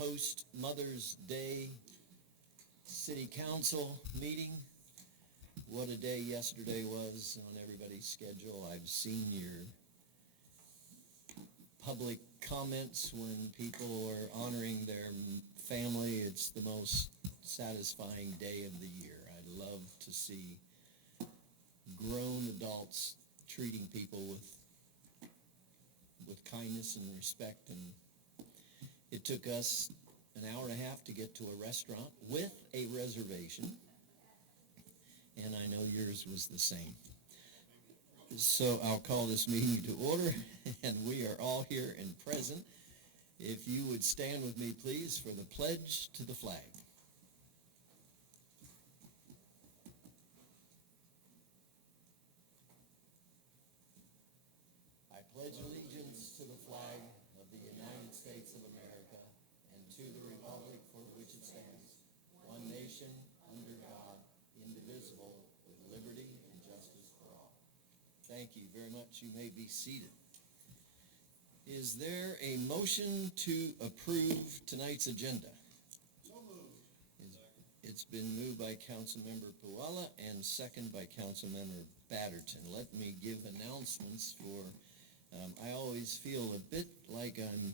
post-Mother's Day City Council meeting. What a day yesterday was on everybody's schedule. I've seen your public comments when people are honoring their family. It's the most satisfying day of the year. I love to see grown adults treating people with kindness and respect. And it took us an hour and a half to get to a restaurant with a reservation, and I know yours was the same. So I'll call this meeting to order, and we are all here and present. If you would stand with me, please, for the pledge to the flag. I pledge allegiance to the flag of the United States of America and to the republic for which it stands, one nation, under God, indivisible, with liberty and justice for all. Thank you very much. You may be seated. Is there a motion to approve tonight's agenda? So moved. It's been moved by Councilmember Puala and second by Councilmember Batterton. Let me give announcements for, I always feel a bit like I'm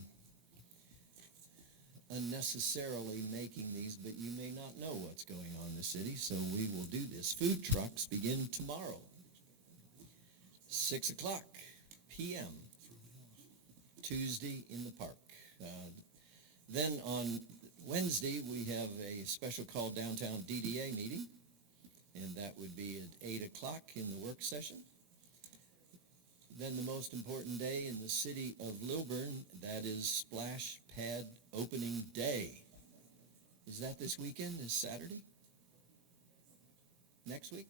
unnecessarily making these, but you may not know what's going on in the city, so we will do this. Food trucks begin tomorrow, 6 o'clock p.m., Tuesday in the park. Then on Wednesday, we have a special call downtown DDA meeting, and that would be at 8 o'clock in the work session. Then the most important day in the City of Lilburn, that is Splash Pad Opening Day. Is that this weekend? Is Saturday? Next week?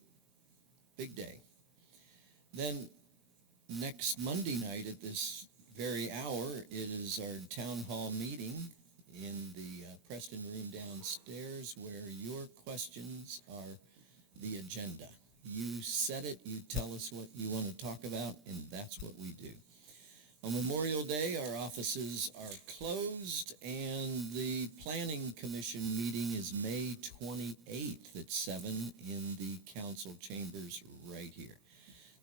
Big day. Then next Monday night at this very hour, it is our town hall meeting in the Preston room downstairs, where your questions are the agenda. You set it, you tell us what you want to talk about, and that's what we do. On Memorial Day, our offices are closed, and the Planning Commission meeting is May 28th at 7 in the council chambers right here.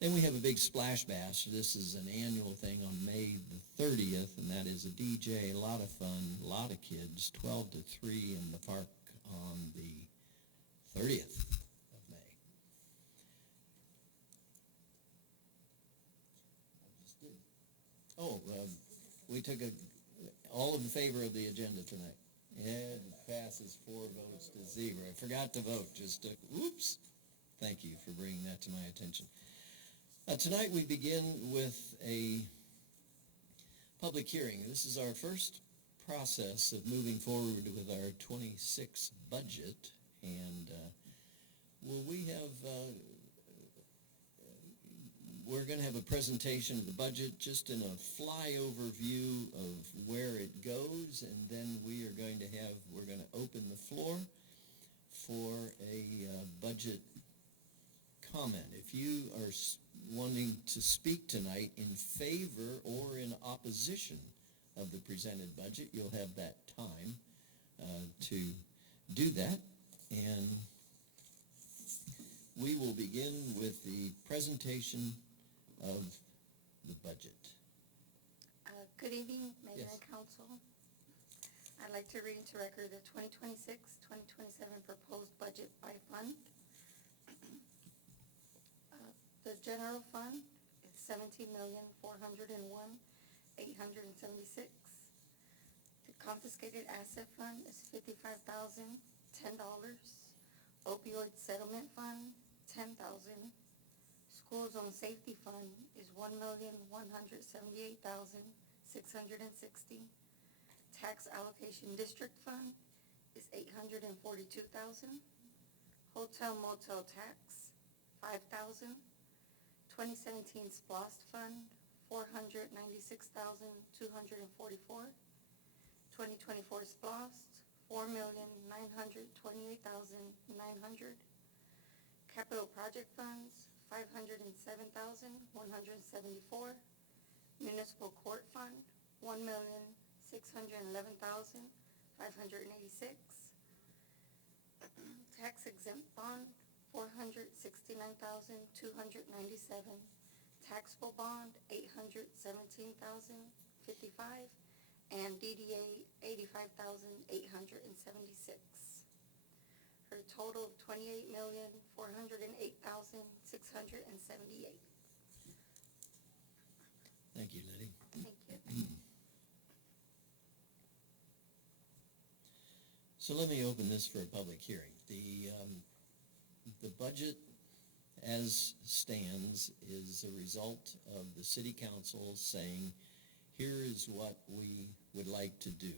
Then we have a big splash bash. This is an annual thing on May the 30th, and that is a DJ, a lot of fun, a lot of kids, 12 to 3 in the park on the 30th of May. We took all in favor of the agenda tonight. It passes 4 votes to 0. I forgot to vote. Oops. Thank you for bringing that to my attention. Tonight we begin with a public hearing. This is our first process of moving forward with our 26 budget, and we're going to have a presentation of the budget just in a flyover view of where it goes, and then we're going to open the floor for a budget comment. If you are wanting to speak tonight in favor or in opposition of the presented budget, you'll have that time to do that. And we will begin with the presentation of the budget. Good evening, Mayor Yes. and Council. I'd like to read into record the 2026-2027 proposed budget by fund. The general fund is $17,401,876. The confiscated asset fund is $55,010. Opioid settlement fund, $10,000. School zone safety fund is $1,178,660. Tax allocation district fund is $842,000. Hotel motel tax, $5,000. 2017 SPLOST fund, $496,244. 2024 SPLOST, $4,928,900. Capital project funds, $507,174. Municipal court fund, $1,611,500. $186. Tax exempt bond, $469,297. Taxable bond, $817,055. And DDA, $85,876. For a total of $28,408,678. Thank you, Liddy. Thank you. So let me open this for a public hearing. The budget as stands is a result of the city council saying, here is what we would like to do.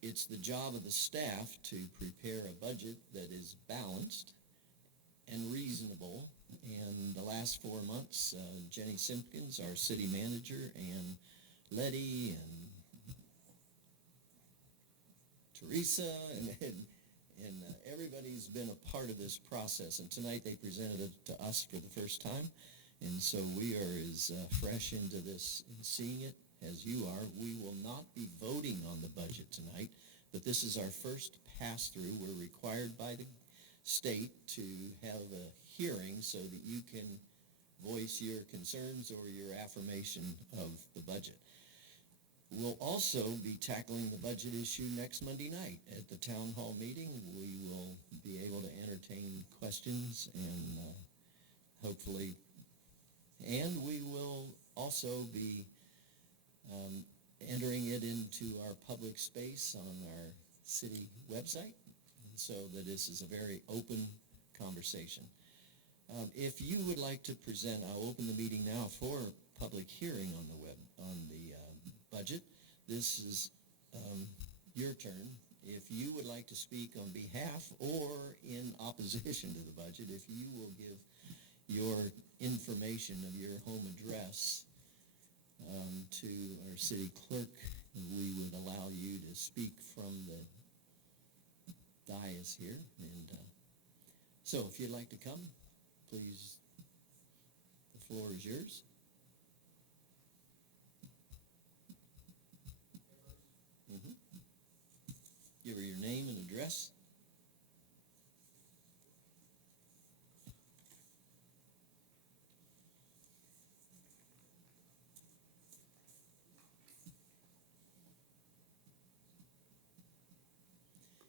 It's the job of the staff to prepare a budget that is balanced and reasonable. And the last 4 months, Jenny Simpkins, our city manager, and Letty and Teresa and everybody's been a part of this process. And tonight they presented it to us for the first time. And so we are as fresh into this and seeing it as you are. We will not be voting on the budget tonight, but this is our first pass-through. We're required by the state to have a hearing so that you can voice your concerns or your affirmation of the budget. We'll also be tackling the budget issue next Monday night at the town hall meeting. We will be able to entertain questions and hopefully, and we will also be entering it into our public space on our city website, so that this is a very open conversation. If you would like to present, I'll open the meeting now for public hearing on the budget. This is your turn. If you would like to speak on behalf or in opposition to the budget, if you will give your information of your home address to our city clerk, we would allow you to speak from the dais here. And so if you'd like to come, please, the floor is yours. Give her your name and address.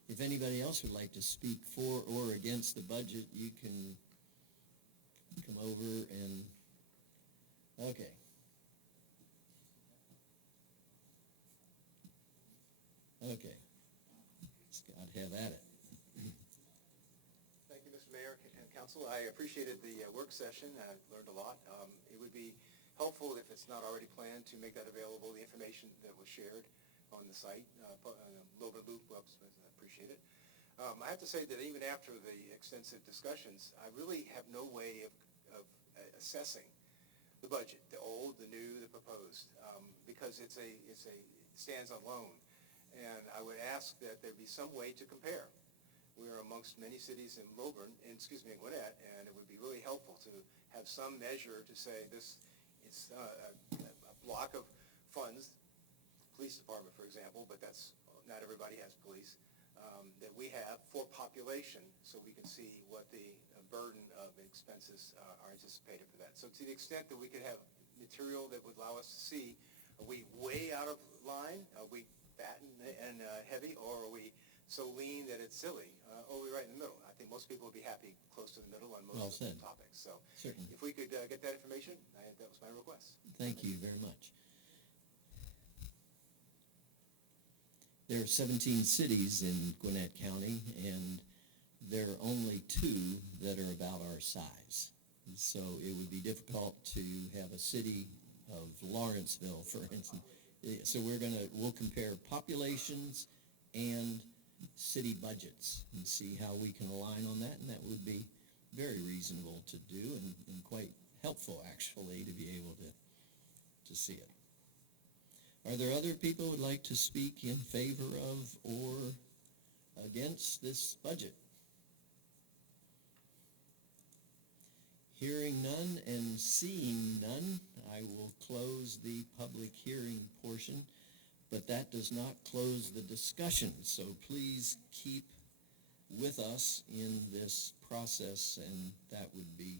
If anybody else would like to speak for or against the budget, you can come over and, okay. Okay. Scott, have at it. Thank you, Mr. Mayor and Council. I appreciated the work session. I learned a lot. It would be helpful, if it's not already planned, to make that available, the information that was shared on the site. Lilburn Loop, I appreciate it. I have to say that even after the extensive discussions, I really have no way of assessing the budget, the old, the new, the proposed, because it stands alone. And I would ask that there be some way to compare. We are amongst many cities in Gwinnett, and it would be really helpful to have some measure to say this is a block of funds, police department, for example, but not everybody has police, that we have for population, so we can see what the burden of expenses are anticipated for that. So to the extent that we could have material that would allow us to see, are we way out of line? Are we fat and heavy, or are we so lean that it's silly, or are we right in the middle? I think most people would be happy close to the middle on most of the topics. So certainly, if we could get that information, that was my request. Thank you very much. There are 17 cities in Gwinnett County, and there are only 2 that are about our size. And so it would be difficult to have a city of Lawrenceville, for instance. So we'll compare populations and city budgets and see how we can align on that, and that would be very reasonable to do and quite helpful, actually, to be able to see it. Are there other people who would like to speak in favor of or against this budget? Hearing none and seeing none, I will close the public hearing portion. but that does not close the discussion. So please keep with us in this process, and that would be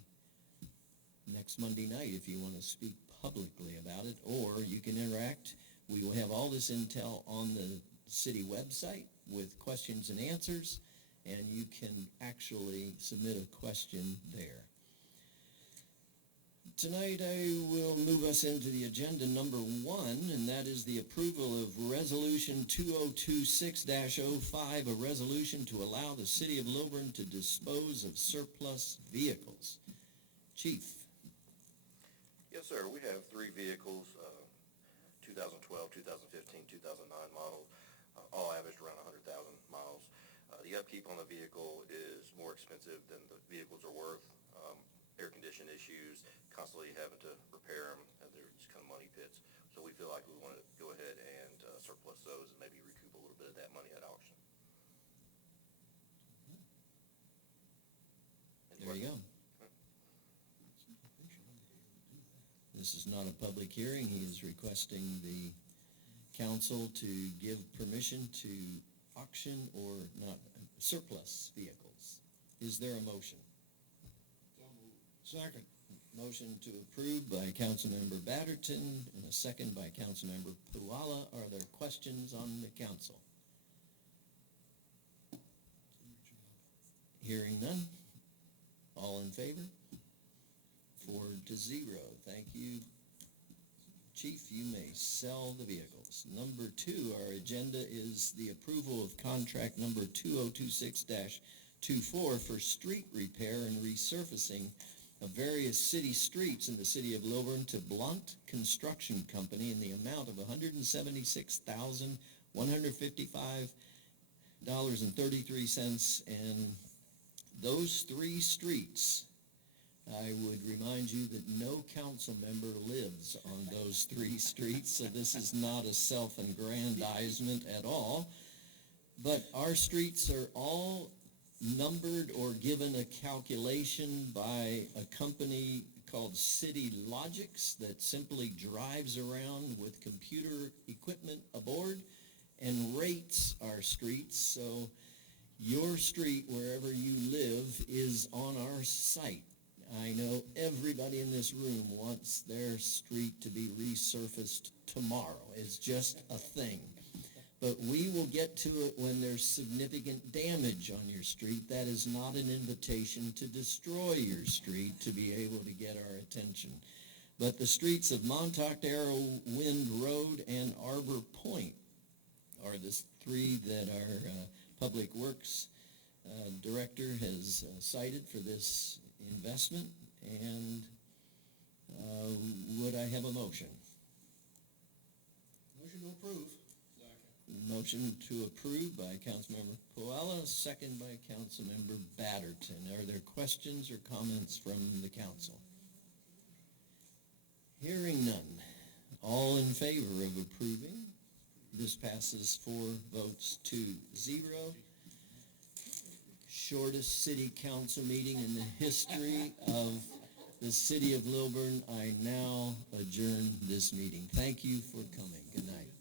next Monday night if you want to speak publicly about it, or you can interact. We will have all this intel on the city website with questions and answers, and you can actually submit a question there. Tonight I will move us into the agenda number 1, and that is the approval of Resolution 2026-05, a resolution to allow the City of Lilburn to dispose of surplus vehicles. Chief. Yes, sir. We have 3 vehicles, 2012, 2015, 2009 model, all averaged around 100,000 miles. The upkeep on the vehicle is more expensive than the vehicles are worth. Air condition issues, constantly having to repair them, and they're just kind of money pits. So we feel like we want to go ahead and surplus those and maybe recoup a little bit of that money at auction. There you go. This is not a public hearing. He is requesting the council to give permission to auction or not surplus vehicles. Is there a motion? Second. Motion to approve by Councilmember Batterton and a second by Councilmember Puala. Are there questions on the council? Hearing none. All in favor? 4-0. Thank you. Chief, you may sell the vehicles. Number 2, our agenda is the approval of contract number 2026-24 for street repair and resurfacing of various city streets in the City of Lilburn to Blunt Construction Company in the amount of $176,155.33. And those 3 streets, I would remind you that no council member lives on those 3 streets, so this is not a self-aggrandizement at all. But our streets are all numbered or given a calculation by a company called City Logics that simply drives around with computer equipment aboard and rates our streets. So your street, wherever you live, is on our site. I know everybody in this room wants their street to be resurfaced tomorrow. It's just a thing. But we will get to it when there's significant damage on your street. That is not an invitation to destroy your street to be able to get our attention. But the streets of Montauk, Arrow, Wind Road, and Arbor Point are the 3 that our Public Works Director has cited for this investment. And would I have a motion? Motion to approve. Motion to approve by Councilmember Puala, second by Councilmember Batterton. Are there questions or comments from the council? Hearing none. All in favor of approving? This passes 4 votes to 0. Shortest city council meeting in the history of the City of Lilburn. I now adjourn this meeting. Thank you for coming. Good night.